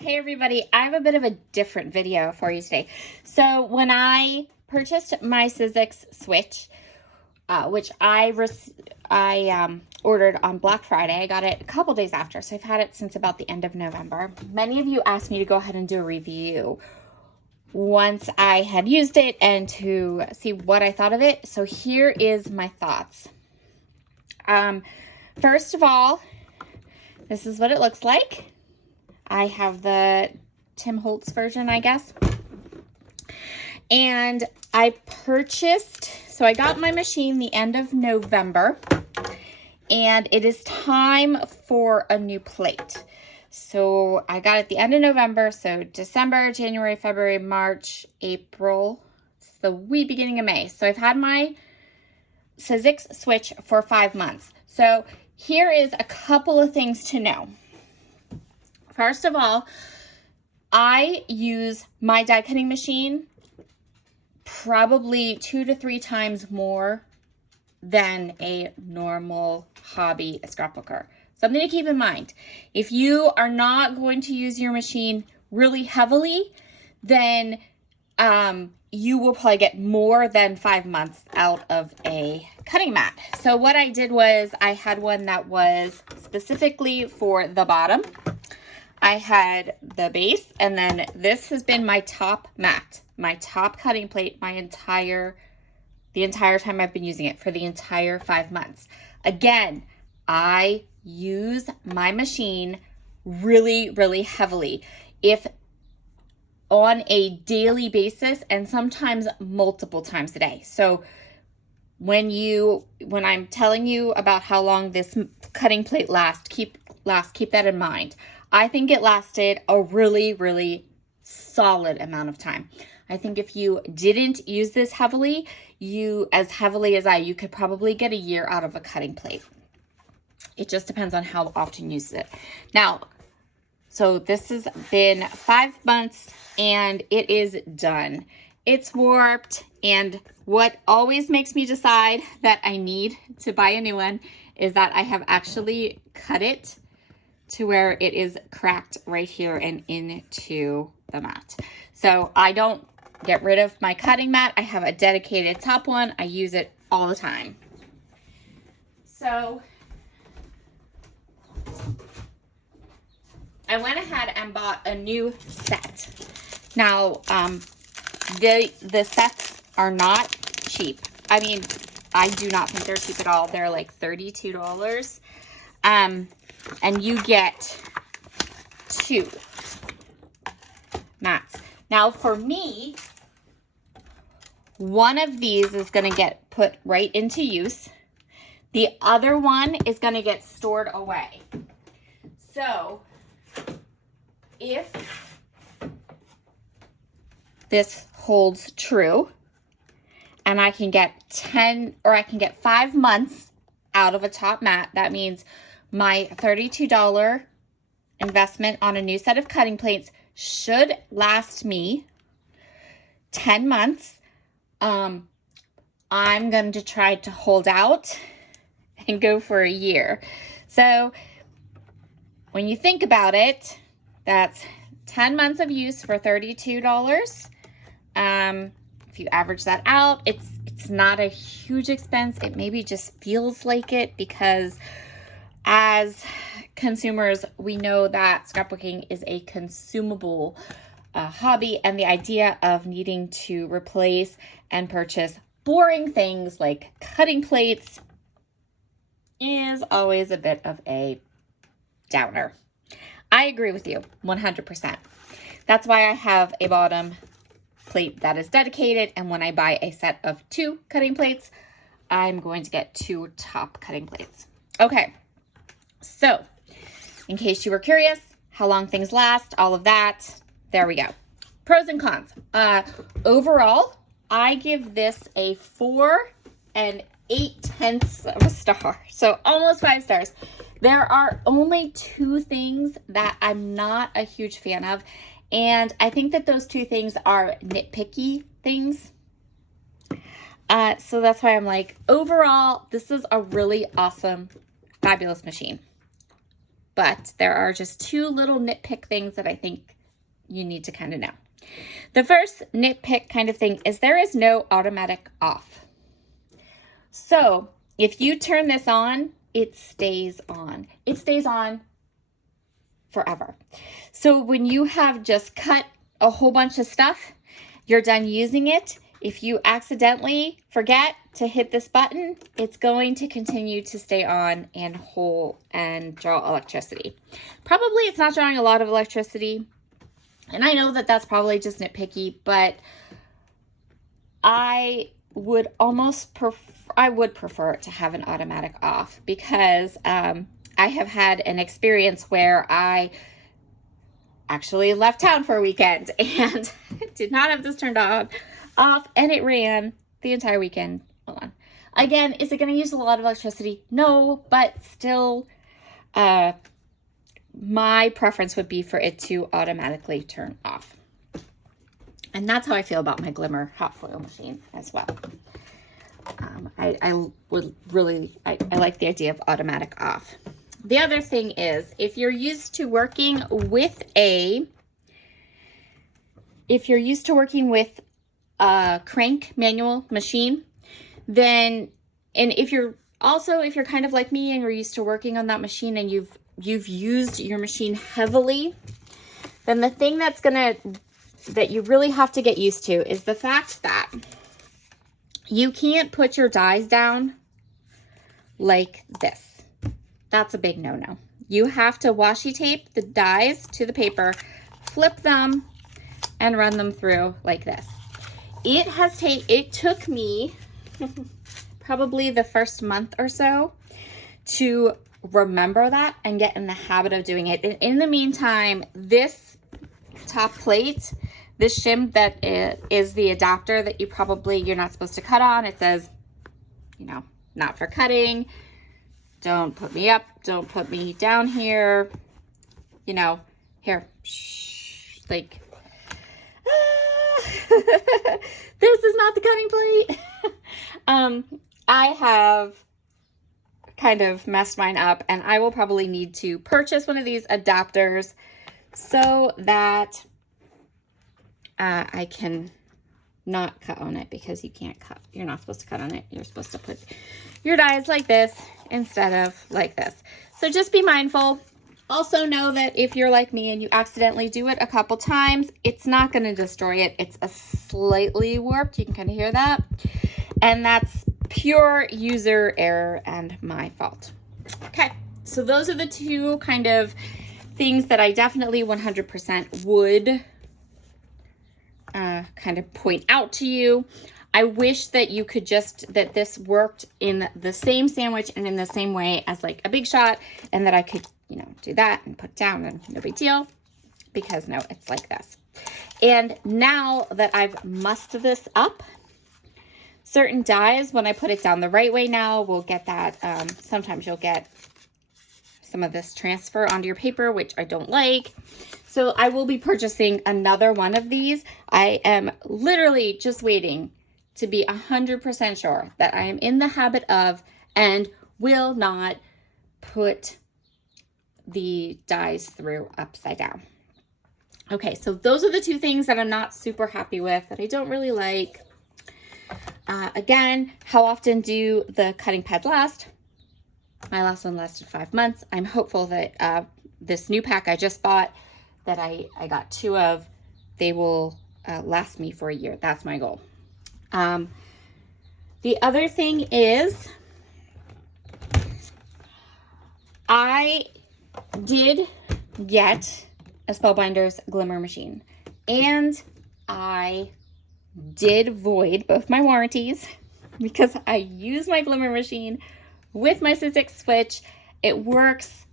Hey everybody, I have a bit of a different video for you today. So when I purchased my Sizzix Switch, which I ordered on Black Friday, I got it a couple days after, so I've had it since about the end of November. Many of you asked me to go ahead and do a review once I had used it and to see what I thought of it. So here is my thoughts. First of all, this is what it looks like. I have the Tim Holtz version, I guess. And I I got my machine the end of November, and it is time for a new plate. So I got it the end of November, so December, January, February, March, April, it's the wee beginning of May. So I've had my Sizzix Switch for 5 months. So here is a couple of things to know. First of all, I use my die cutting machine probably 2 to 3 times more than a normal hobby scrapbooker. Something to keep in mind. If you are not going to use your machine really heavily, then you will probably get more than 5 months out of a cutting mat. So what I did was I had one that was specifically for the bottom. I had the base, and then this has been my top mat, my top cutting plate, the entire time I've been using it, for the entire 5 months. Again, I use my machine really, really heavily, if on a daily basis, and sometimes multiple times a day. So when I'm telling you about how long this cutting plate lasts, keep that in mind. I think it lasted a really, really solid amount of time. I think if you didn't use this heavily, as heavily as you could probably get a year out of a cutting plate. It just depends on how often you use it. Now, so this has been 5 months and it is done. It's warped, and what always makes me decide that I need to buy a new one is that I have actually cut it to where it is cracked right here and into the mat. So I don't get rid of my cutting mat. I have a dedicated top one. I use it all the time. So I went ahead and bought a new set. Now, the sets are not cheap. I mean, I do not think they're cheap at all. They're like $32. And you get 2 mats. Now for me, one of these is going to get put right into use. The other one is going to get stored away. So if this holds true, and I can get 5 months out of a top mat, that means my $32 investment on a new set of cutting plates should last me 10 months. I'm going to try to hold out and go for a year. So when you think about it, that's 10 months of use for $32. If you average that out, it's not a huge expense. It maybe just feels like it because as consumers, we know that scrapbooking is a consumable hobby, and the idea of needing to replace and purchase boring things like cutting plates is always a bit of a downer. I agree with you 100%. That's why I have a bottom plate that is dedicated, and when I buy a set of 2 cutting plates, I'm going to get 2 top cutting plates. Okay. So, in case you were curious, how long things last, all of that, there we go. Pros and cons. Overall, I give this a 4 8/10 of a star. So almost 5 stars. There are only 2 things that I'm not a huge fan of. And I think that those 2 things are nitpicky things. So that's why I'm like, overall, this is a really awesome, fabulous machine. but there are just two little nitpick things that I think you need to kind of know. The first nitpick kind of thing is there is no automatic off. So if you turn this on, it stays on. It stays on forever. So when you have just cut a whole bunch of stuff, you're done using it. If you accidentally forget to hit this button, it's going to continue to stay on and hold and draw electricity. Probably it's not drawing a lot of electricity. And I know that that's probably just nitpicky, but I would prefer it to have an automatic off, because I have had an experience where I actually left town for a weekend and did not have this turned off, and it ran the entire weekend. Hold on. Again, is it going to use a lot of electricity? No, but still, my preference would be for it to automatically turn off. And that's how I feel about my Glimmer hot foil machine as well. I like the idea of automatic off. The other thing is, if you're used to working with a crank manual machine, then, and if you're kind of like me and you're used to working on that machine and you've used your machine heavily, then the thing that you really have to get used to is the fact that you can't put your dies down like this. That's a big no-no. You have to washi tape the dies to the paper, flip them, and run them through like this. It took me probably the first month or so to remember that and get in the habit of doing it. And in the meantime, this top plate, this shim that is the adapter that you're not supposed to cut on. It says, not for cutting. Don't put me up. Don't put me down here. Here. Shh, like, this is not the cutting plate. I have kind of messed mine up, and I will probably need to purchase one of these adapters so that I can not cut on it, because you can't cut. You're not supposed to cut on it. You're supposed to put your dies like this instead of like this. So just be mindful. Also know that if you're like me and you accidentally do it a couple times, it's not going to destroy it. It's a slightly warped. You can kind of hear that. And that's pure user error and my fault. Okay, so those are the two kind of things that I definitely 100% would kind of point out to you. I wish that you could that this worked in the same sandwich and in the same way as like a Big Shot, and that I could, do that and put down and no big deal, because no, it's like this. And now that I've mussed this up, certain dies, when I put it down the right way now, will get that, sometimes you'll get some of this transfer onto your paper, which I don't like. So I will be purchasing another one of these. I am literally just waiting to be 100% sure that I am in the habit of and will not put the dies through upside down. Okay, so those are the two things that I'm not super happy with, that I don't really like. Again, how often do the cutting pads last? My last one lasted 5 months. I'm hopeful that this new pack I just bought, that I got 2 of, they will last me for a year. That's my goal. The other thing is, I did get a Spellbinders Glimmer machine, and I did void both my warranties, because I use my Glimmer machine with my Sizzix Switch. It works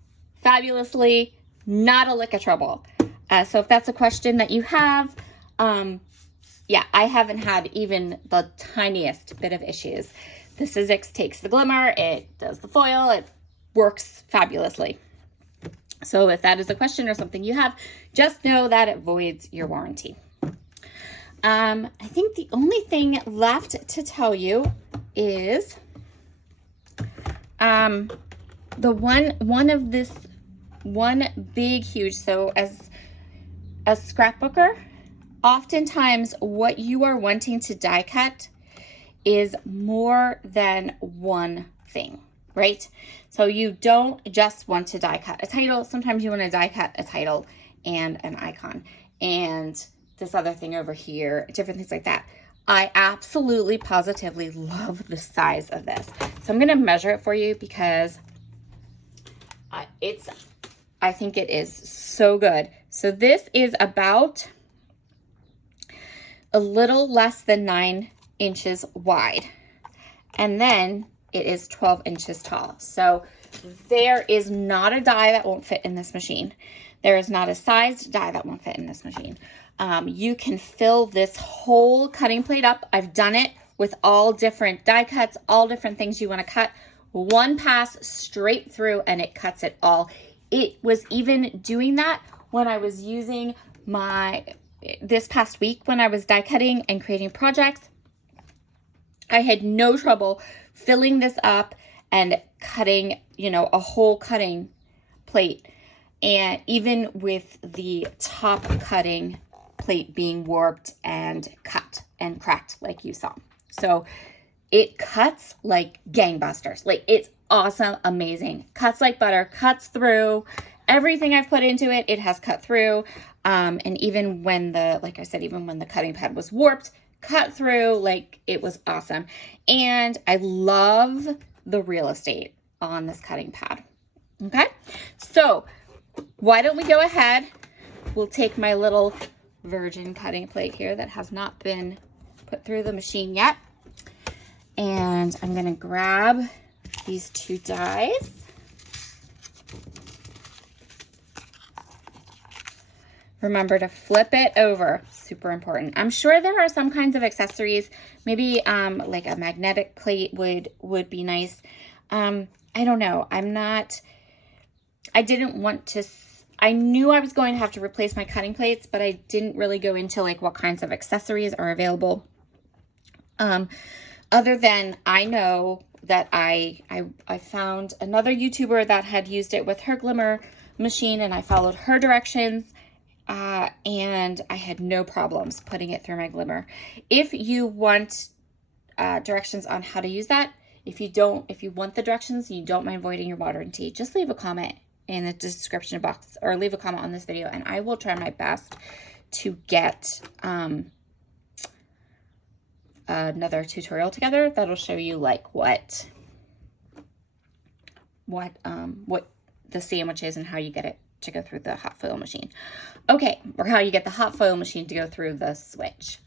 fabulously, not a lick of trouble. So if that's a question that you have, yeah, I haven't had even the tiniest bit of issues. The Sizzix takes the Glimmer, it does the foil, it works fabulously. So if that is a question or something you have, just know that it voids your warranty. I think the only thing left to tell you is the one of this one big, huge, so as a scrapbooker, oftentimes what you are wanting to die cut is more than one thing, right? So you don't just want to die cut a title. Sometimes you want to die cut a title and an icon and this other thing over here, different things like that. I absolutely positively love the size of this. So I'm going to measure it for you because I think it is so good. So this is about a little less than 9 inches wide. And then it is 12 inches tall. So there is not a die that won't fit in this machine. There is not a sized die that won't fit in this machine. You can fill this whole cutting plate up. I've done it with all different die cuts, all different things you want to cut. One pass straight through and it cuts it all. It was even doing that when I was using this past week when I was die cutting and creating projects. I had no trouble filling this up and cutting, a whole cutting plate. And even with the top cutting plate being warped and cut and cracked like you saw. So it cuts like gangbusters. Like, it's awesome, amazing. Cuts like butter, cuts through everything I've put into it. It has cut through. And even when like I said, even when the cutting pad was warped, cut through, like, it was awesome. And I love the real estate on this cutting pad. Okay, so why don't we go ahead? We'll take my little virgin cutting plate here that has not been put through the machine yet. And I'm going to grab these 2 dies. Remember to flip it over, super important. I'm sure there are some kinds of accessories, maybe like a magnetic plate would be nice. I don't know. I knew I was going to have to replace my cutting plates, but I didn't really go into like what kinds of accessories are available. Other than I know that I found another YouTuber that had used it with her glimmer machine, and I followed her directions. And I had no problems putting it through my glimmer. If you want directions on how to use that, if you want the directions and you don't mind voiding your water and tea, just leave a comment in the description box or leave a comment on this video, and I will try my best to get another tutorial together that'll show you like what the sandwich is and how you get it to go through the hot foil machine. Okay, or how you get the hot foil machine to go through the switch.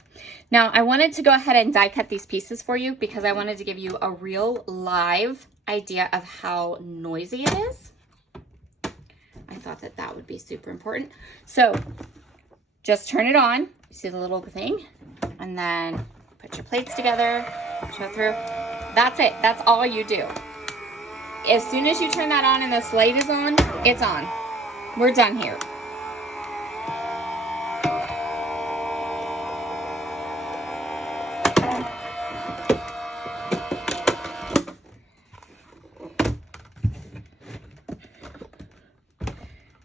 Now, I wanted to go ahead and die cut these pieces for you because I wanted to give you a real live idea of how noisy it is. I thought that would be super important. So just turn it on. You see the little thing? And then put your plates together, show through. That's it. That's all you do. As soon as you turn that on and this light is on, it's on. We're done here.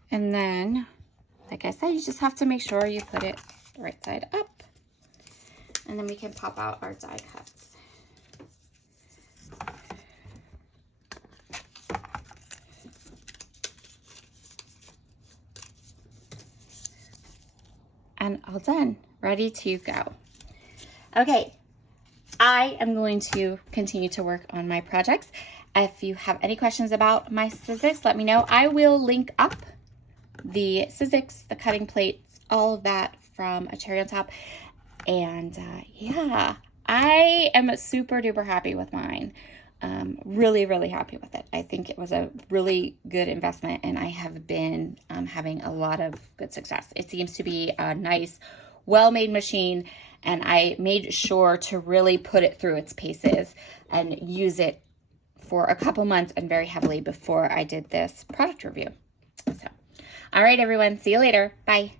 And then, like I said, you just have to make sure you put it the right side up. And then we can pop out our die cuts. And all done, ready to go. Okay, I am going to continue to work on my projects. If you have any questions about my Sizzix, let me know. I will link up the Sizzix, the cutting plates, all of that from a cherry on top. And yeah, I am super duper happy with mine. Really, really happy with it. I think it was a really good investment, and I have been having a lot of good success. It seems to be a nice, well-made machine, and I made sure to really put it through its paces and use it for a couple months and very heavily before I did this product review. So, all right, everyone. See you later. Bye.